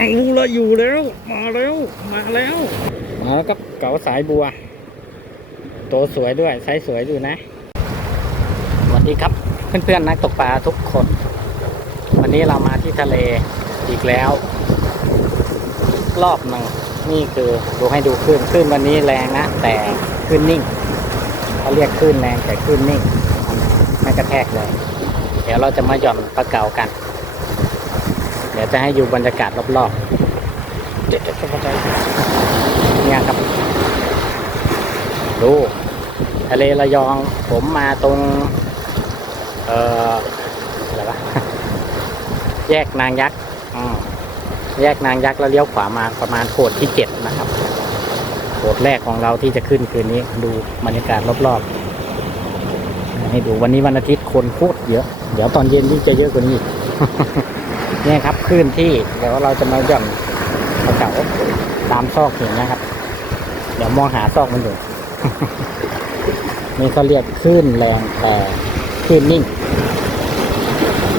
เอาละอยู่แล้ว มาแล้ว มาแล้วมาแล้วครับเก๋าสายบัวโตวสวยด้วยไซส์สวยดูนะสวัสดีครับเพื่อนๆนักตกปลาทุกคน วันนี้เรามาที่ทะเลอีกแล้ว รอบหนึ่งนี่คือดูให้ดูคลื่นคลื่นวันนี้แรงนะ แต่คลื่นนิ่งเขาเรียกคลื่นแรงแต่คลื่นนิ่งไม่กระแทกเลย เดี๋ยวเราจะมาหย่อนปลาเก๋ากัน ดี๋ยวจะให้อยู่บรรยากาศรอบๆเดี๋ยวจะเข้าใจเนี่ยครับ ดูทะเลระยองผมมาตรง เอ่ออะไรวะแยกนางยักษ์แยกนางยักษ์แล้วเลี้ยวขวามาประมาณโขดที่เจ็ดนะครับโขดแรกของเราที่จะขึ้นคืนนี้ดูบรรยากาศรอบๆ ให้ดูวันนี้วันอาทิตย์คนโคตรเยอะ เดี๋ยวตอนเย็นยิ่งจะเยอะกว่านี้ นี่ครับคลื่นที่เดี๋ยวเราจะมาย่อนกระเก๋าตามซอกหินนะครับ เดี๋ยวมองหาซอกมันอยู่นี่เขาเรียกคลื่นแรงแต่คลื่นนิ่ง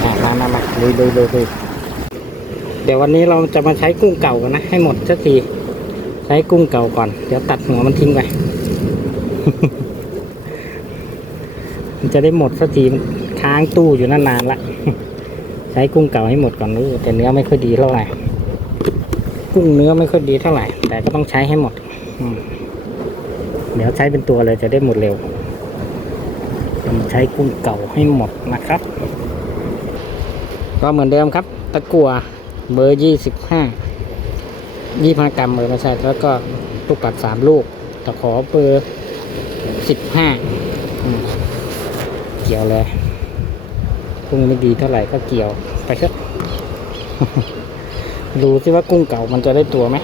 อะมามามาลุยลุยลุยลุยเดี๋ยววันนี้เราจะมาใช้กุ้งเก่ากันนะ ให้หมดสักทีใช้กุ้งเก่าก่อน เดี๋ยวตัดหัวมันทิ้งไปมันจะได้หมดสักทีค้างตู้อยู่นานๆละ ใช้กุ้งเก่าให้หมดก่อนรู้แต่เนื้อไม่ค่อยดีเท่าไหร่กุ้งเนื้อไม่ค่อยดีเท่าไหร่ แต่ก็ต้องใช้ให้หมดเดี๋ยวใช้เป็นตัวเลยจะได้หมดเร็วใช้กุ้งเก่าให้หมดนะครับ ก็เหมือนเดิมครับ ตะกัวเบอร์ยี่สิบห้ายี่ห้ากรัมเลยไม่ใช่แล้วก็ลูกปัดสามลูกตะขอเบอร์สิบห้าเกี่ยวเลย กุ้งไม่ดีเท่าไหร่ก็เกี่ยวไปเถอะดูสิว่ากุ้งเก่ามันจะได้ตัวไหม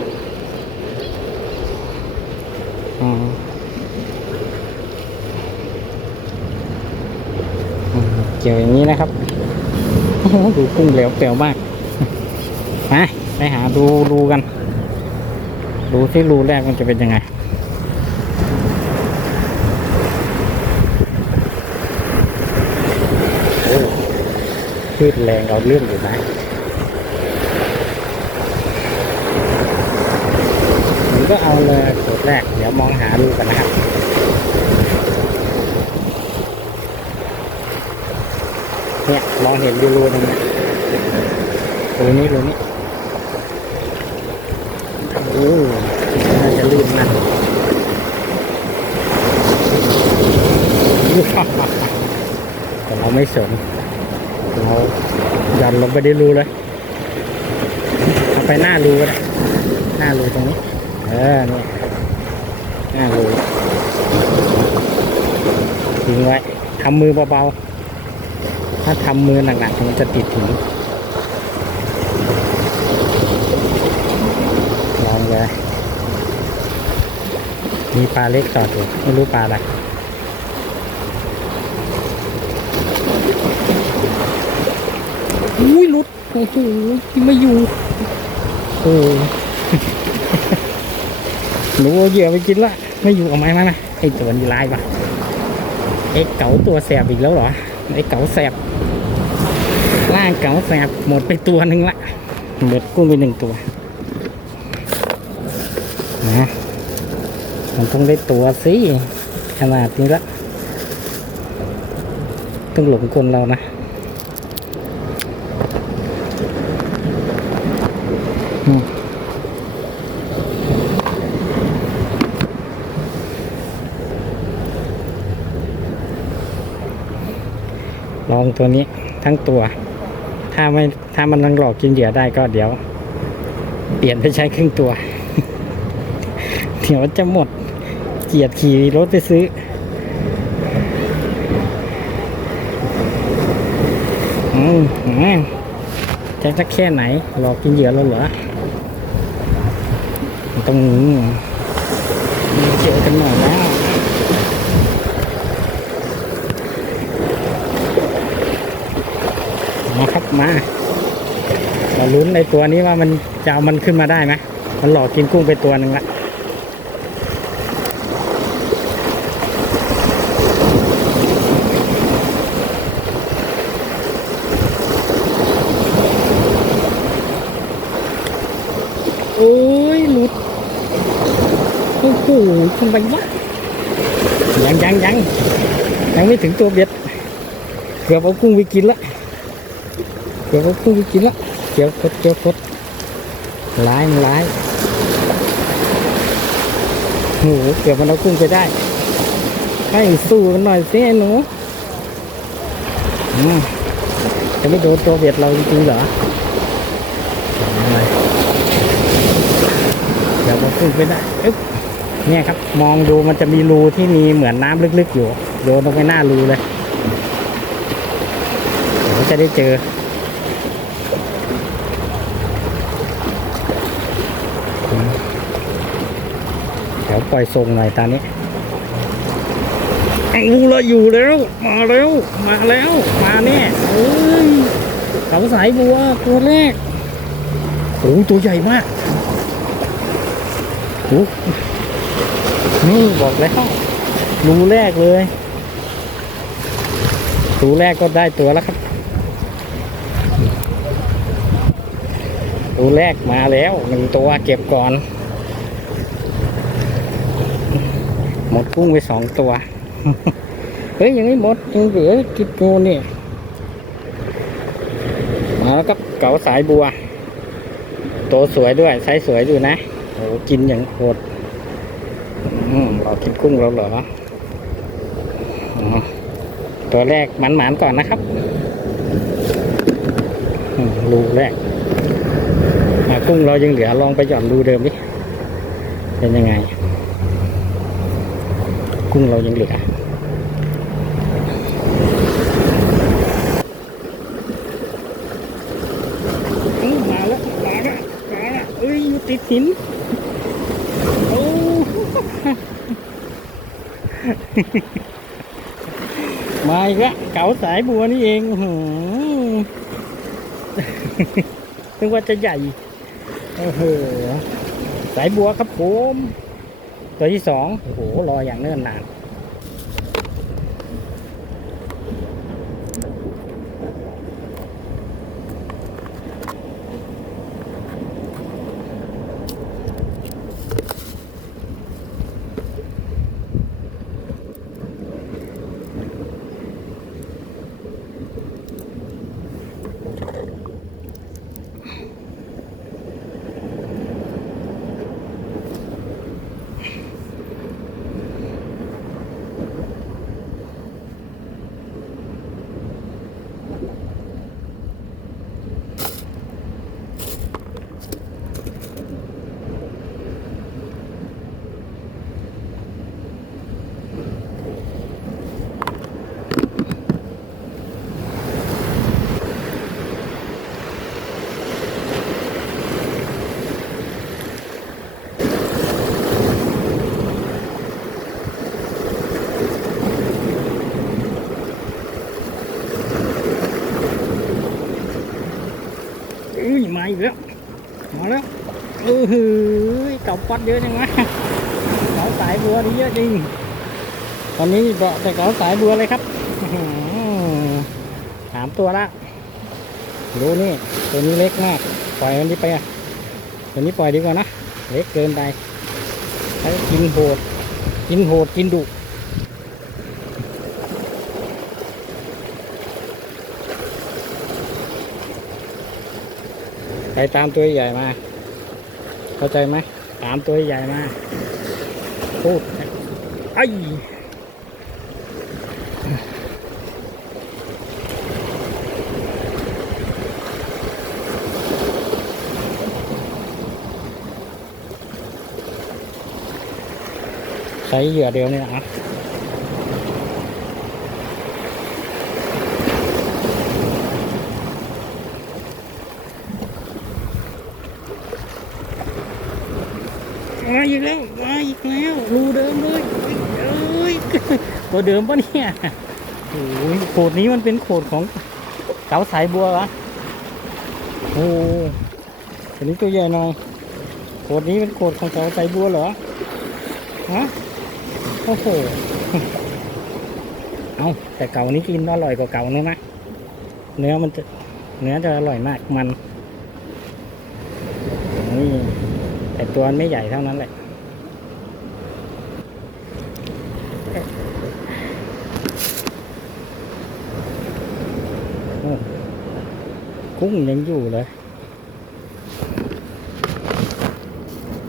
อืมเกี่ยวอย่างนี้นะครับดูกุ้งเหลวเปลวมากมาไปหาดูรูกัน ดูที่รูแรกมันจะเป็นยังไง คลืดแรงเอาเรื่องอยู่นะผมก็เอาเลยจุดแรก เดี๋ยวมองหารูกันนะครับเนี่ยมองเห็นอยู่รูหนึงนี่ยรูนี้รูนี้โอ้น่าจะลื่นนะแต่เราไม่สน เราหยันลงไปได้รูเลยเอาไปหน้ารูก็ได้หน้ารูตรงนี้ เออนี่หน้ารูทิ้งไว้ทำมือเบาๆ ถ้าทำมือหนักๆมันจะติดถุงลองเลยมีปลาเล็กตอดอยู่ไม่รู้ปลาอะไร อุ้ยหลุดโอ้โหไม่อยู่โอ้หนูเอาเหยื่อไปกินละไม่อยู่เอาไม้มานะไอ้ตัวนี้ร้ายปะไอ้เก๋าตัวแสบอีกแล้วเหรอไอ้เก๋าแสบล่างเก๋าแสบหมดไปตัวหนึ่งละหมดกุ้งไปหนึ่งตัวนะมันต้องได้ตัวสิขนาดนี้ละต้องหลงกลเรานะ อืม ลองตัวนี้ทั้งตัว ถ้าไม่ถ้ามันนังหลอกกินเหยื่อได้ก็เดี๋ยว เปลี่ยนไปใช้ครึ่งตัว เดี๋ยวจะหมด เกียดขี่รถไปซื้ออืมจะจะแค่ไหนหลอกกินเหยื่อเราเหรอ ต้องเจอกันหน่อยแล้วนะครับมาเราลุ้นในตัวนี้ว่ามันจะเอามันขึ้นมาได้ไหมมันหลอกกินกุ้งไปตัวหนึ่งละ โอ้ยหลุด โอ้โหทำไมวะยังยังยังยังไม่ถึงตัวเบ็ดเกือบเอากุ้งไปกินละเกือบเอากุ้งไปกินละเกี่ยวคดเกี่ยวคดร้ายมันร้ายโอ้โหเกือบมันเอากุ้งไปได้ให้สู้กันหน่อยสิหนูจะไม่โดนตัวเบ็ดเราจริงๆเหรอเดี๋ยวเราขึ้นไปได้อึ๊บ เนี่ยครับมองดูมันจะมีรูที่มีเหมือนน้ำลึกๆอยู่โยนลงไปหน้ารูเลยเดี๋ยวจะได้เจอ เดี๋ยวปล่อยทรงหน่อยตอนนี้รู้แล้วอยู่แล้ว มาแล้ว มาแล้ว มาแน่เอ้ยเขาสายบัวตัวแรกโอ้ตัวใหญ่มากโอ้ นี่บอกแล้วรูแรกเลยรูแรกก็ได้ตัวแล้วครับรูแรกมาแล้วหนึ่งตัวเก็บก่อน หมดกุ้งไปสองตัว เฮ้ยยังไม่หมดยังเหลือกินงูนี่มาแล้วครับเก๋าสายบัว ตัวสวยด้วยไซส์สวยอยู่นะโอ้กินอย่างโหด อืมเรากินกุ้งเราเหรออตัวแรกหมันๆก่อนนะครับรูแรกกุ้งเรายังเหลือลองไปหย่อนรูเดิมดิเป็นยังไง กุ้งเรายังเหลืออื้อมาแล้วมาแล้วมาแล้วเอ้ยติดหินโอ้ มาอีกแล้วเก๋าสายบัวนี่เองหือนึกว่าจะใหญ่โอ้โหสายบัวครับผม ตัวที่สองโอ้โหรออย่างเนิ่นนาน มาแล้วเออหือเก่าปัดเยอะจังวะเก๋าสายบัวนี่เยอะจริง ตอนนี้เบาะแต่เก๋าสายบัวเลยครับสามตัวละดูนี่ ตัวนี้เล็กมาก ปล่อยมันนี้ไปอะ ตัวนี้ปล่อยดีกว่านะ เล็กเกินไปกินโหด กินโหด กินดุ ไปตามตัวใหญ่มา เข้าใจไหมตามตัวใหญ่มาพูดไอ้ใช้เหยื่อเดียวนี่นะ อีกแล้ว มาอีกแล้ว รูเดิมเลยเอ้ยตัวเดิมปะเนี่ยโอ้ยโขดนี้มันเป็นโขดของเก๋าสายบัวเหรอโอ้ตัวนี้ตัวใหญ่หน่อยโขดนี้เป็นโขดของเก๋าสายบัวเหรอ ฮะ โอ้โห เอาแต่เก่านี้กินอร่อยกว่าเก่าเนื้อนะ เนื้อมันจะ เนื้อจะอร่อยมากมันนี่ แต่ตัวมันไม่ใหญ่เท่านั้นแหละกุ้งยังอยู่เลย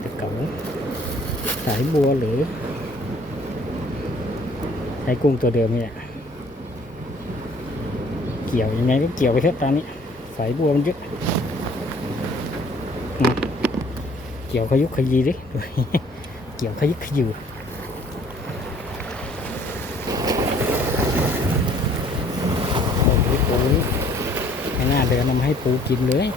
ตะเก๋าสายบัวหรือใช้กุ้งตัวเดิมเนี่แหละเกี่ยวยังไงก็เกี่ยวไปเถอะตอนนี้ สายบัวมันเยอะ เกี่ยวขยุกขยีดิดเกี่ยวขยุกขยูโอ้โหปูไม่น่าเดินนำมาให้ปูกินเลย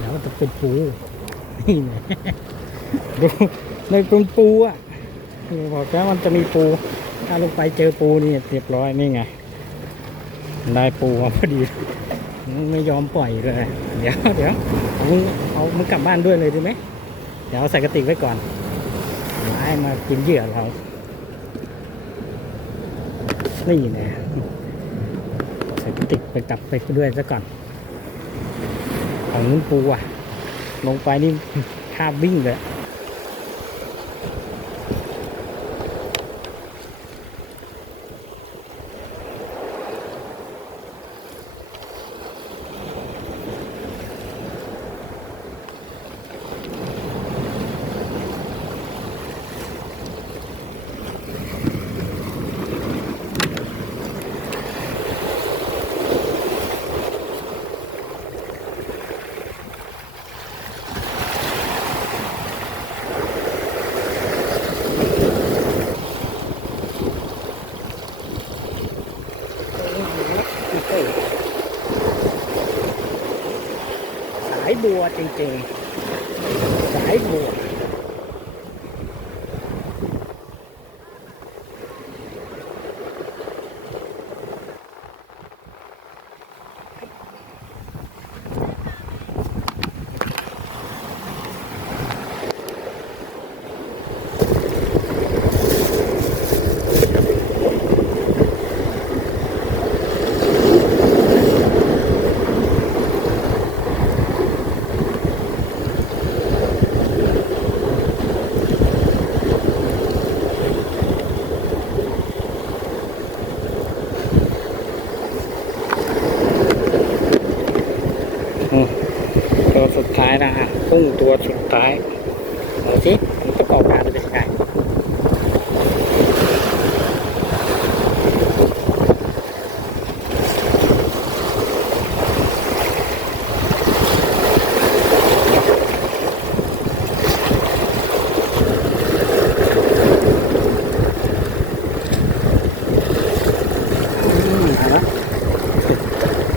แล้วจะเป็นปูนี่ไง ในเป็นปูอะบอกแล้วมันจะมีปู ถ้าลงไปเจอปูนี่เรียบร้อยนี่ไง ได้ปูมาพอดี ไม่ยอมปล่อยเลย เดี๋ยวเดี๋ยวมึงเอามึงกลับบ้านด้วยเลยดีไหม เดี๋ยวเอาใส่กระติกไว้ก่อนเดี๋ยวให้มากินเหยื่อเรา นี่นะใส่กระติกไปกลับไปด้วยซะก่อนของนู้นปูอะ ลงไปนี่คาวิ่งเลย บัวจริงๆ สายบัว ตัวสุดท้ายนะฮะ กุ้งตัวสุดท้ายเอาสิผลประกอบการเป็นยังไง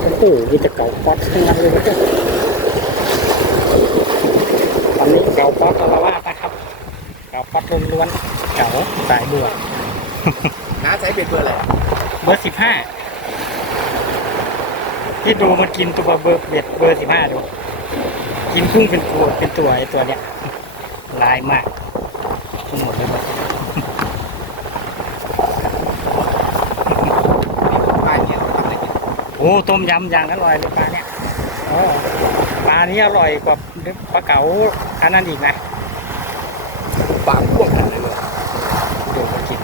โอ้โหมีแต่เก่าป๊อตทั้งนั้นเลยนะเนี่ยตอนนี้เก่าป๊อตอารวาสนะครับเก่าป๊อตล้วนๆเก่าสายบัวน้าใช้เป็นเบอร์อะไรอะเบอร์สิบห้าที่ดูมันกินตัวเบอร์เบ็ดเบอร์สิบห้าดูกินกุ้งเป็นตัวเป็นตัวไอ้ตัวเนี้ยลายมากทั้งหมดเลยหมดป้ายเนี่ยเขาทำอะไรกินโอ้ต้มยำอย่างอร่อยเลยปลาเนี้ยโอ้ปลานี้อร่อยกว่าปลาเก๋า อันนั้นอีกนะปากพ่วงขนาดนั้นเลยดูมันกิน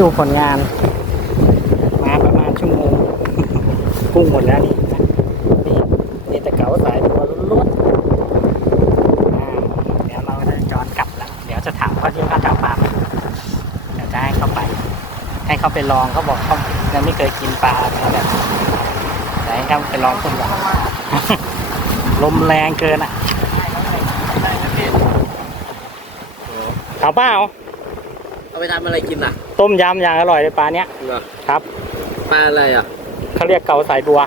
ดูผลงาน มาประมาณชั่วโมงกุ้งหมดแล้วนี่นะนี่นี่แต่เก๋าสายตัวล้วนๆอ่าเดี๋ยวเราจะจอนกลับแล้ว เดี๋ยวจะถามเขาที่เขาจะเอาปลาไหมเดี๋ยวจะให้เขาไป ให้เขาไปลองเขาบอกเขายังไม่เคยกินปลาแบบไหนเขาไปลองต้มยำลมแรงเกินอะเอาเปล่าเอาไปทำอะไรกินอะ ต้มยำอย่างอร่อยเลยปลาเนี้ยเหรอครับปลาอะไรอะเขาเรียกเกาสายบัว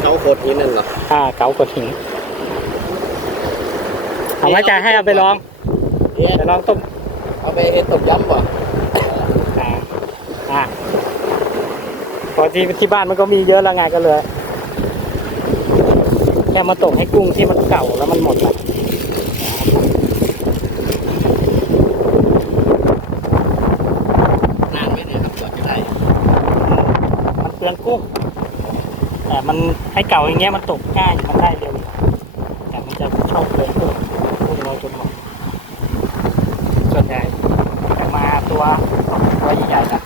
เขาโคตรนี้นั่นเหรออ่าเกากดหินเอาไว้ใจให้เอาไปลองเนี่ยไปลองต้มเอาไปเอ็นต้มยำป่ะ อ่าอ่า ที่ที่บ้านมันก็มีเยอะแล้วไงก็เลยแค่มาตกให้กุ้งที่มันเก่าแล้วมันหมดละนานไหมเนี่ยครับกว่าจะได้ มันเปลืองกุ้งแต่มันให้เก่าอย่างเงี้ยมันตกง่ายมันได้เร็วแต่มันจะชอบเปลืองกุ้งกุ้งเราจนหมดส่วนใหญ่จะมาตัวตัวใหญ่ๆนะ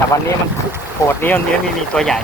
แต่วันนี้มันโขดนี้วันนี้มีตัวใหญ่